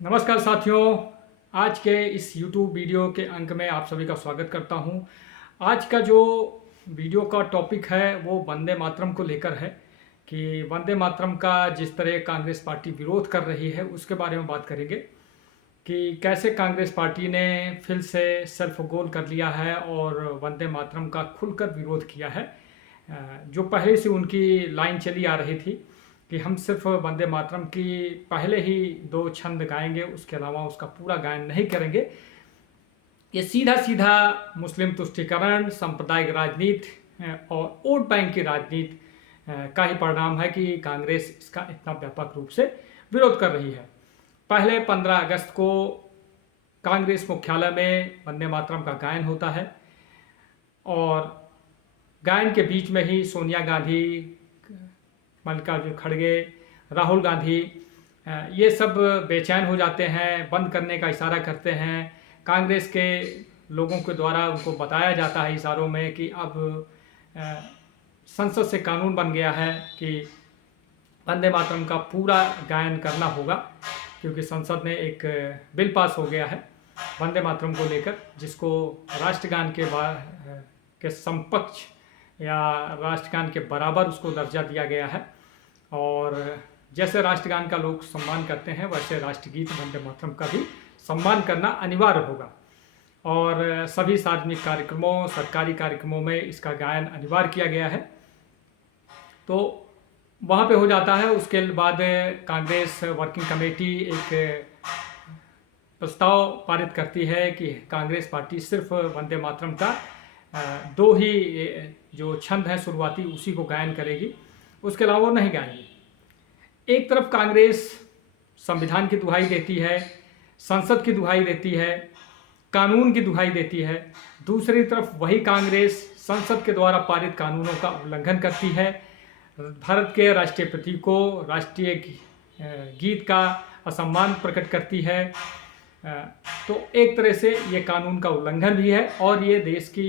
नमस्कार साथियों। आज के इस YouTube वीडियो के अंक में आप सभी का स्वागत करता हूं। आज का जो वीडियो का टॉपिक है वो वंदे मातरम को लेकर है कि वंदे मातरम का जिस तरह कांग्रेस पार्टी विरोध कर रही है उसके बारे में बात करेंगे कि कैसे कांग्रेस पार्टी ने फिर से सेल्फ गोल कर लिया है और वंदे मातरम का खुलकर विरोध किया है। जो पहले से उनकी लाइन चली आ रही थी कि हम सिर्फ वंदे मातरम की पहले ही दो छंद गाएंगे, उसके अलावा उसका पूरा गायन नहीं करेंगे। ये सीधा सीधा मुस्लिम तुष्टीकरण, सांप्रदायिक राजनीति और वोट बैंक की राजनीति का ही परिणाम है कि कांग्रेस इसका इतना व्यापक रूप से विरोध कर रही है। पहले 15 अगस्त को कांग्रेस मुख्यालय में वंदे मातरम का गायन होता है और गायन के बीच में ही सोनिया गांधी, मल्लिकार्जुन खड़गे, राहुल गांधी ये सब बेचैन हो जाते हैं, बंद करने का इशारा करते हैं। कांग्रेस के लोगों के द्वारा उनको बताया जाता है इशारों में कि अब संसद से कानून बन गया है कि वंदे मातरम का पूरा गायन करना होगा, क्योंकि संसद ने एक बिल पास हो गया है वंदे मातरम को लेकर, जिसको राष्ट्रगान के समकक्ष या राष्ट्रगान के बराबर उसको दर्जा दिया गया है। और जैसे राष्ट्रगान का लोग सम्मान करते हैं वैसे राष्ट्रगीत वंदे मातरम का भी सम्मान करना अनिवार्य होगा और सभी सार्वजनिक कार्यक्रमों, सरकारी कार्यक्रमों में इसका गायन अनिवार्य किया गया है। तो वहाँ पे हो जाता है। उसके बाद कांग्रेस वर्किंग कमेटी एक प्रस्ताव पारित करती है कि कांग्रेस पार्टी सिर्फ वंदे मातरम का दो ही जो छंद हैं शुरुआती उसी को गायन करेगी, उसके अलावा वो नहीं गाएंगी। एक तरफ कांग्रेस संविधान की दुहाई देती है, संसद की दुहाई देती है, कानून की दुहाई देती है, दूसरी तरफ वही कांग्रेस संसद के द्वारा पारित कानूनों का उल्लंघन करती है, भारत के राष्ट्रीय प्रतीकों, राष्ट्रीय गीत का असम्मान प्रकट करती है। तो एक तरह से ये कानून का उल्लंघन भी है और ये देश की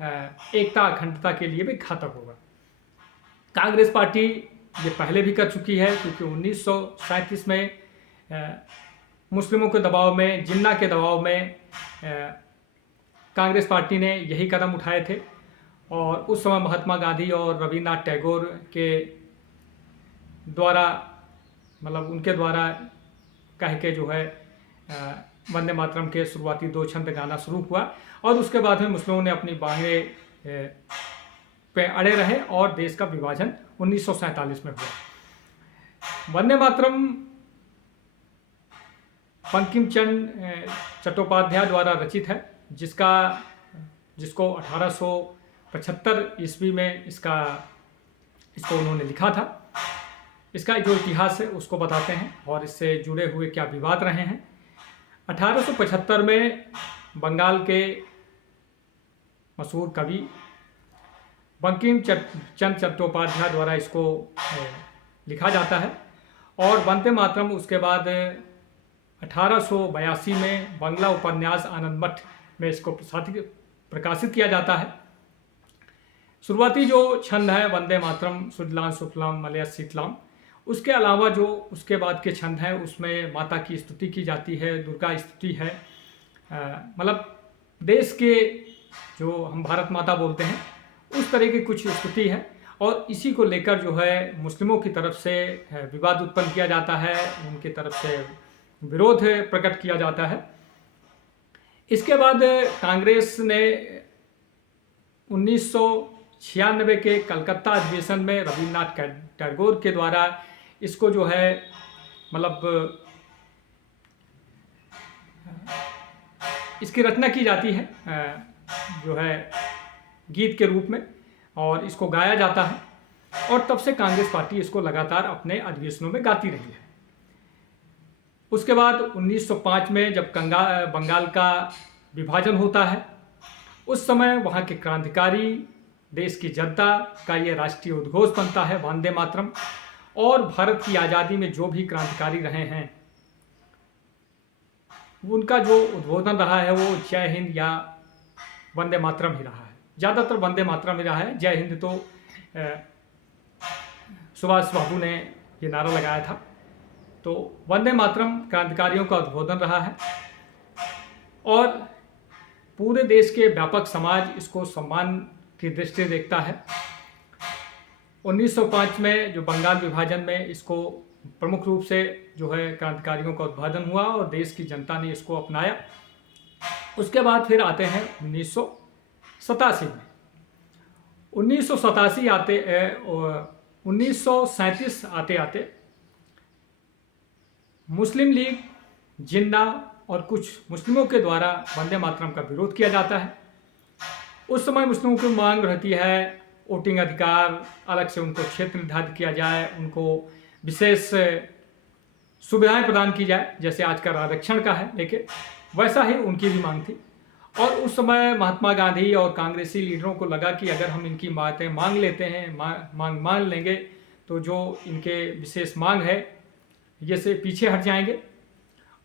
एकता अखंडता के लिए भी घातक होगा। कांग्रेस पार्टी ये पहले भी कर चुकी है, क्योंकि 1937 में मुस्लिमों के दबाव में, जिन्ना के दबाव में कांग्रेस पार्टी ने यही कदम उठाए थे और उस समय महात्मा गांधी और रविन्द्रनाथ टैगोर के द्वारा, मतलब उनके द्वारा कह के जो है वंदे मातरम के शुरुआती दो छंद गाना शुरू हुआ और उसके बाद में मुस्लिमों ने अपनी बाहें पे अड़े रहे और देश का विभाजन 1947 में हुआ। वंदे मातरम बंकिम चंद्र चट्टोपाध्याय द्वारा रचित है, जिसको 1875 ईस्वी में इसको उन्होंने लिखा था। इसका जो इतिहास है उसको बताते हैं और इससे जुड़े हुए क्या विवाद रहे हैं। 1875 में बंगाल के मशहूर कवि बंकिम चंद्र चट्टोपाध्याय द्वारा इसको लिखा जाता है और वंदे मातरम उसके बाद 1882 में बंगला उपन्यास आनंद मठ में इसको प्रकाशित किया जाता है। शुरुआती जो छंद है वंदे मातरम सुजलाम सुफलाम मलयज शीतलाम, उसके अलावा जो उसके बाद के छंद हैं उसमें माता की स्तुति की जाती है, दुर्गा स्तुति है, मतलब देश के जो हम भारत माता बोलते हैं उस तरह की कुछ स्तुति है और इसी को लेकर जो है मुस्लिमों की तरफ से विवाद उत्पन्न किया जाता है, उनकी तरफ से विरोध प्रकट किया जाता है। इसके बाद कांग्रेस ने 1996 के कलकत्ता अधिवेशन में रविन्द्रनाथ टैगोर के द्वारा इसको जो है मतलब इसकी रचना की जाती है जो है गीत के रूप में और इसको गाया जाता है और तब से कांग्रेस पार्टी इसको लगातार अपने अधिवेशनों में गाती रही है। उसके बाद 1905 में जब बंगाल का विभाजन होता है उस समय वहाँ के क्रांतिकारी, देश की जनता का ये राष्ट्रीय उद्घोष बनता है वंदे मातरम और भारत की आज़ादी में जो भी क्रांतिकारी रहे हैं उनका जो उद्बोधन रहा है वो जय हिंद या वंदे मातरम ही रहा है। ज़्यादातर वंदे मातरम ही रहा है। जय हिंद तो सुभाष बाबू ने ये नारा लगाया था तो वंदे मातरम क्रांतिकारियों का उद्बोधन रहा है और पूरे देश के व्यापक समाज इसको सम्मान की दृष्टि से देखता है। 1905 में जो बंगाल विभाजन में इसको प्रमुख रूप से जो है क्रांतिकारियों का उद्बोधन हुआ और देश की जनता ने इसको अपनाया। उसके बाद फिर आते हैं 1987 में। 1937 आते आते मुस्लिम लीग, जिन्ना और कुछ मुस्लिमों के द्वारा वंदे मातरम का विरोध किया जाता है। उस समय मुस्लिमों की मांग रहती है वोटिंग अधिकार, अलग से उनको क्षेत्र निर्धारित किया जाए, उनको विशेष सुविधाएं प्रदान की जाए, जैसे आज का आरक्षण का है, लेकिन वैसा ही उनकी भी मांग थी। और उस समय महात्मा गांधी और कांग्रेसी लीडरों को लगा कि अगर हम इनकी बातें मांग लेते हैं, मान लेंगे, तो जो इनके विशेष मांग है ये से पीछे हट जाएंगे।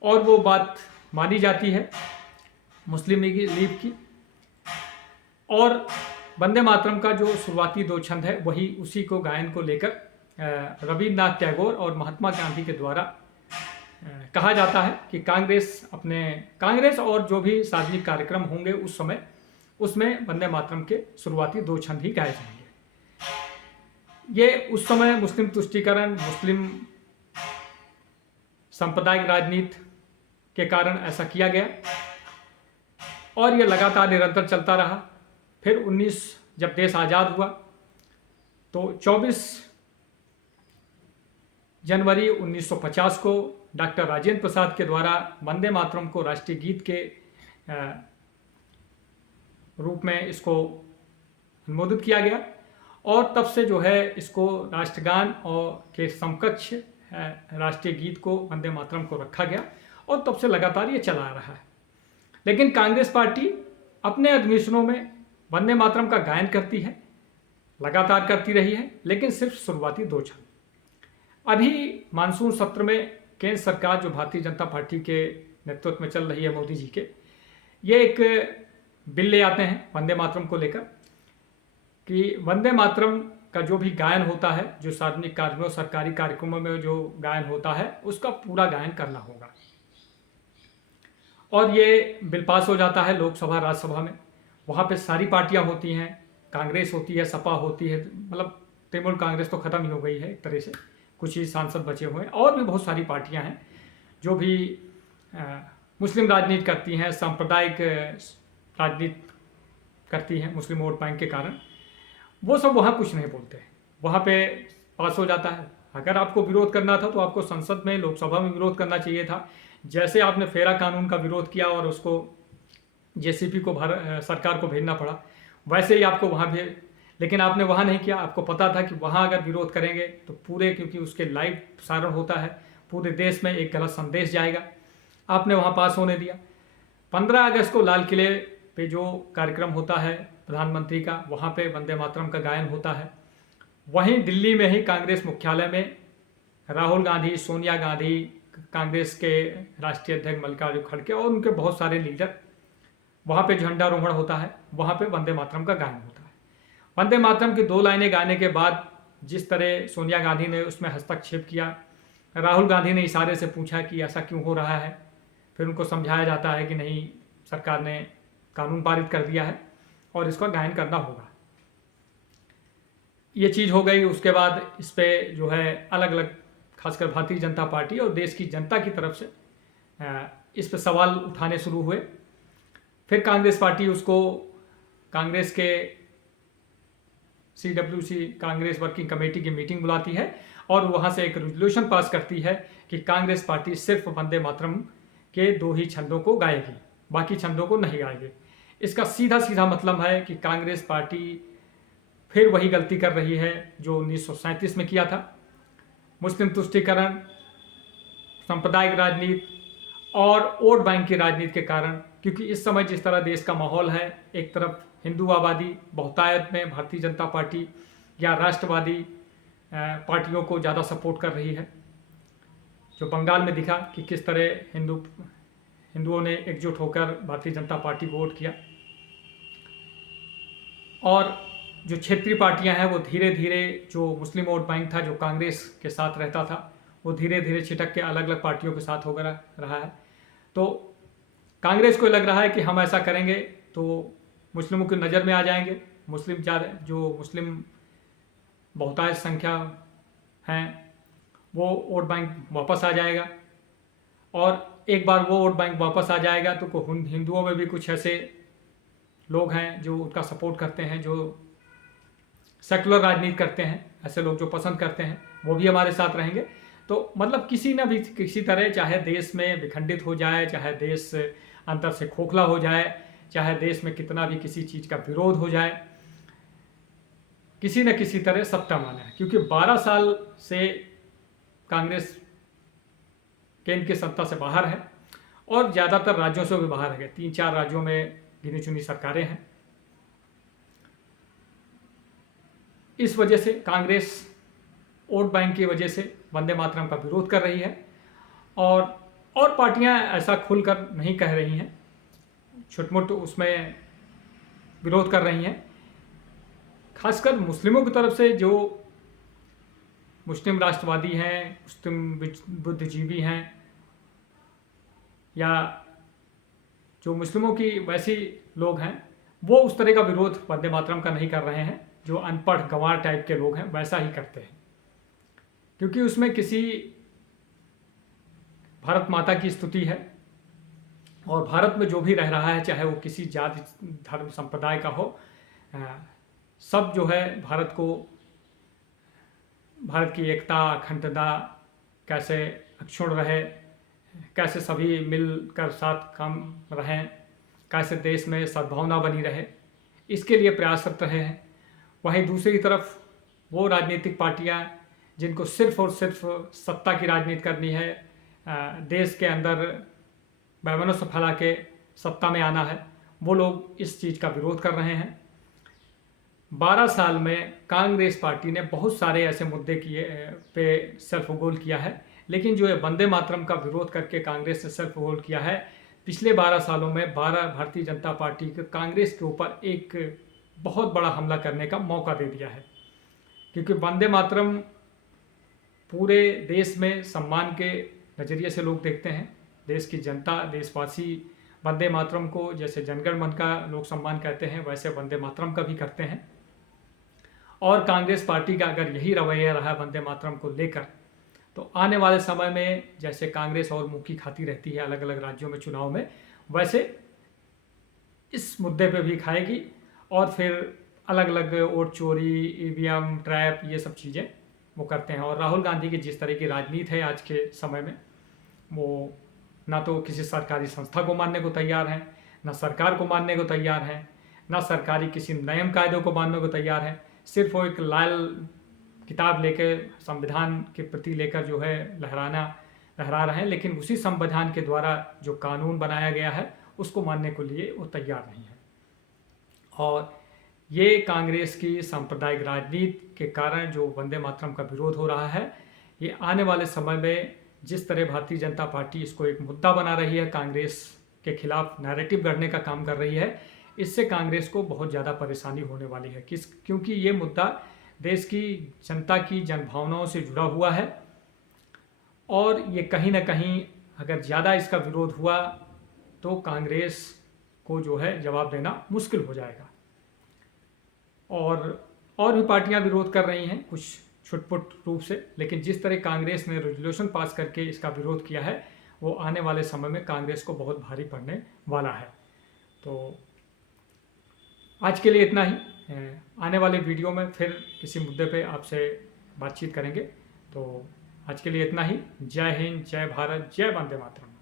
और वो बात मानी जाती है मुस्लिम लीग की। और वंदे मातरम का जो शुरुआती 2 छंद है वही उसी को गायन को लेकर रविन्द्रनाथ टैगोर और महात्मा गांधी के द्वारा कहा जाता है कि कांग्रेस और जो भी सार्वजनिक कार्यक्रम होंगे उस समय, उसमें वंदे मातरम के शुरुआती 2 छंद ही गाए जाएंगे। ये उस समय मुस्लिम तुष्टीकरण, मुस्लिम सांप्रदायिक राजनीति के कारण ऐसा किया गया और ये लगातार निरंतर चलता रहा। फिर जब देश आज़ाद हुआ तो 24 जनवरी 1950 को डॉक्टर राजेंद्र प्रसाद के द्वारा वंदे मातरम को राष्ट्रीय गीत के रूप में इसको अनुमोदित किया गया और तब से जो है इसको राष्ट्रगान और के समकक्ष राष्ट्रीय गीत को वंदे मातरम को रखा गया और तब से लगातार ये चला आ रहा है। लेकिन कांग्रेस पार्टी अपने अधिवेशनों में वंदे मातरम का गायन करती है, लगातार करती रही है, लेकिन सिर्फ शुरुआती 2 छंद। अभी मानसून सत्र में केंद्र सरकार जो भारतीय जनता पार्टी के नेतृत्व में चल रही है, मोदी जी के, ये एक बिल ले आते हैं वंदे मातरम को लेकर कि वंदे मातरम का जो भी गायन होता है, जो सार्वजनिक कार्यक्रमों, सरकारी कार्यक्रमों में जो गायन होता है, उसका पूरा गायन करना होगा। और ये बिल पास हो जाता है लोकसभा, राज्यसभा में। वहाँ पे सारी पार्टियाँ होती हैं, कांग्रेस होती है, सपा होती है, मतलब तृणमूल कांग्रेस तो ख़त्म ही हो गई है एक तरह से, कुछ ही सांसद बचे हुए हैं। और भी बहुत सारी पार्टियाँ हैं जो भी मुस्लिम राजनीति करती हैं, सांप्रदायिक राजनीति करती हैं मुस्लिम वोट बैंक के कारण। वो सब वहाँ कुछ नहीं बोलते, वहाँ पे पास हो जाता है। अगर आपको विरोध करना था तो आपको संसद में, लोकसभा में विरोध करना चाहिए था। जैसे आपने फेरा कानून का विरोध किया और उसको जेसीपी को सरकार को भेजना पड़ा, वैसे ही आपको वहाँ भी, लेकिन आपने वहाँ नहीं किया। आपको पता था कि वहाँ अगर विरोध करेंगे तो पूरे, क्योंकि उसके लाइव प्रसारण होता है, पूरे देश में एक गलत संदेश जाएगा, आपने वहाँ पास होने दिया। 15 अगस्त को लाल किले पे जो कार्यक्रम होता है प्रधानमंत्री का, वहाँ पे वंदे मातरम का गायन होता है। वहीं दिल्ली में ही कांग्रेस मुख्यालय में राहुल गांधी, सोनिया गांधी, कांग्रेस के राष्ट्रीय अध्यक्ष मल्लिकार्जुन खड़गे और उनके बहुत सारे लीडर, वहाँ पे झंडारोहण होता है, वहाँ पे वंदे मातरम का गायन होता है। वंदे मातरम की 2 लाइनें गाने के बाद जिस तरह सोनिया गांधी ने उसमें हस्तक्षेप किया, राहुल गांधी ने इशारे से पूछा कि ऐसा क्यों हो रहा है, फिर उनको समझाया जाता है कि नहीं, सरकार ने कानून पारित कर दिया है और इसका गायन करना होगा। ये चीज़ हो गई। उसके बाद इस पर जो है अलग अलग, खासकर भारतीय जनता पार्टी और देश की जनता की तरफ से इस पर सवाल उठाने शुरू हुए। फिर कांग्रेस पार्टी उसको, कांग्रेस के CWC, कांग्रेस वर्किंग कमेटी की मीटिंग बुलाती है और वहाँ से एक रेजोल्यूशन पास करती है कि कांग्रेस पार्टी सिर्फ वंदे मातरम के 2 ही छंदों को गाएगी, बाकी छंदों को नहीं गाएगी। इसका सीधा सीधा मतलब है कि कांग्रेस पार्टी फिर वही गलती कर रही है जो 1937 में किया था। मुस्लिम तुष्टीकरण, सांप्रदायिक राजनीति और वोट बैंक की राजनीति के कारण, क्योंकि इस समय जिस तरह देश का माहौल है, एक तरफ हिंदू आबादी बहुतायत में भारतीय जनता पार्टी या राष्ट्रवादी पार्टियों को ज़्यादा सपोर्ट कर रही है। जो बंगाल में दिखा कि किस तरह हिंदुओं ने एकजुट होकर भारतीय जनता पार्टी को वोट किया, और जो क्षेत्रीय पार्टियां हैं वो धीरे धीरे, जो मुस्लिम वोट बैंक था जो कांग्रेस के साथ रहता था, वो धीरे धीरे छिटक के अलग अलग पार्टियों के साथ हो रहा है। तो कांग्रेस को लग रहा है कि हम ऐसा करेंगे तो मुस्लिमों की नज़र में आ जाएंगे, मुस्लिम ज़्यादा जो मुस्लिम बहुतायत संख्या हैं वो वोट बैंक वापस आ जाएगा, और एक बार वो वोट बैंक वापस आ जाएगा तो हिंदुओं में भी कुछ ऐसे लोग हैं जो उनका सपोर्ट करते हैं, जो सेकुलर राजनीति करते हैं, ऐसे लोग जो पसंद करते हैं वो भी हमारे साथ रहेंगे। तो मतलब किसी न भी किसी तरह, चाहे देश में विखंडित हो जाए, चाहे देश अंदर से खोखला हो जाए, चाहे देश में कितना भी किसी चीज़ का विरोध हो जाए, किसी न किसी तरह सत्ता माना है। क्योंकि 12 साल से कांग्रेस केंद्र की सत्ता से बाहर है और ज़्यादातर राज्यों से भी बाहर है। 3-4 राज्यों में गिनी चुनी सरकारें हैं। इस वजह से कांग्रेस वोट बैंक की वजह से वंदे मातरम का विरोध कर रही है, और पार्टियां ऐसा खुलकर नहीं कह रही हैं, छुटमुट उसमें विरोध कर रही हैं। खासकर मुस्लिमों की तरफ से जो मुस्लिम राष्ट्रवादी हैं, मुस्लिम बुद्धिजीवी हैं, या जो मुस्लिमों की वैसी लोग हैं, वो उस तरह का विरोध वंदे मातरम का नहीं कर रहे हैं। जो अनपढ़ गंवार टाइप के लोग हैं वैसा ही करते हैं, क्योंकि उसमें किसी भारत माता की स्तुति है, और भारत में जो भी रह रहा है, चाहे वो किसी जाति धर्म संप्रदाय का हो, सब जो है भारत की एकता अखंडता कैसे अक्षुण्ण रहे, कैसे सभी मिलकर साथ काम रहें, कैसे देश में सद्भावना बनी रहे, इसके लिए प्रयासरत रहे हैं। वहीं दूसरी तरफ वो राजनीतिक पार्टियां जिनको सिर्फ और सिर्फ सत्ता की राजनीति करनी है, देश के अंदर वैमनस्य फैला के सत्ता में आना है, वो लोग इस चीज़ का विरोध कर रहे हैं। 12 साल में कांग्रेस पार्टी ने बहुत सारे ऐसे मुद्दे पे सेल्फ गोल किया है, लेकिन जो ये वंदे मातरम का विरोध करके कांग्रेस ने सेल्फ गोल किया है, पिछले 12 सालों में भारतीय जनता पार्टी को कांग्रेस के ऊपर एक बहुत बड़ा हमला करने का मौका दे दिया है। क्योंकि वंदे मातरम पूरे देश में सम्मान के नज़रिए से लोग देखते हैं। देश की जनता, देशवासी वंदे मातरम को जैसे जनगण मन का लोग सम्मान कहते हैं, वैसे वंदे मातरम का भी करते हैं। और कांग्रेस पार्टी का अगर यही रवैया रहा वंदे मातरम को लेकर, तो आने वाले समय में जैसे कांग्रेस और मुँह की खाती रहती है अलग अलग राज्यों में चुनाव में, वैसे इस मुद्दे पे भी खाएगी, और फिर अलग अलग वोट चोरी, ईवीएम ट्रैप, ये सब चीज़ें वो करते हैं। और राहुल गांधी की जिस तरह की राजनीति है आज के समय में, वो ना तो किसी सरकारी संस्था को मानने को तैयार हैं, ना सरकार को मानने को तैयार हैं, ना सरकारी किसी नियम कायदों को मानने को तैयार हैं। सिर्फ वो एक लाल किताब लेकर संविधान के प्रति लेकर जो है लहरा रहे हैं, लेकिन उसी संविधान के द्वारा जो कानून बनाया गया है उसको मानने के लिए वो तैयार नहीं है। और ये कांग्रेस की सांप्रदायिक राजनीति के कारण जो वंदे मातरम का विरोध हो रहा है, ये आने वाले समय में जिस तरह भारतीय जनता पार्टी इसको एक मुद्दा बना रही है, कांग्रेस के खिलाफ नैरेटिव गढ़ने का काम कर रही है, इससे कांग्रेस को बहुत ज़्यादा परेशानी होने वाली है। क्योंकि ये मुद्दा देश की जनता की जनभावनाओं से जुड़ा हुआ है, और ये कहीं ना कहीं अगर ज़्यादा इसका विरोध हुआ तो कांग्रेस को जो है जवाब देना मुश्किल हो जाएगा। और भी पार्टियां विरोध कर रही हैं कुछ छुटपुट रूप से, लेकिन जिस तरह कांग्रेस ने रेजोल्यूशन पास करके इसका विरोध किया है, वो आने वाले समय में कांग्रेस को बहुत भारी पड़ने वाला है। तो आज के लिए इतना ही। आने वाले वीडियो में फिर किसी मुद्दे पे आपसे बातचीत करेंगे। तो आज के लिए इतना ही। जय हिंद, जय भारत, जय वंदे मातरम।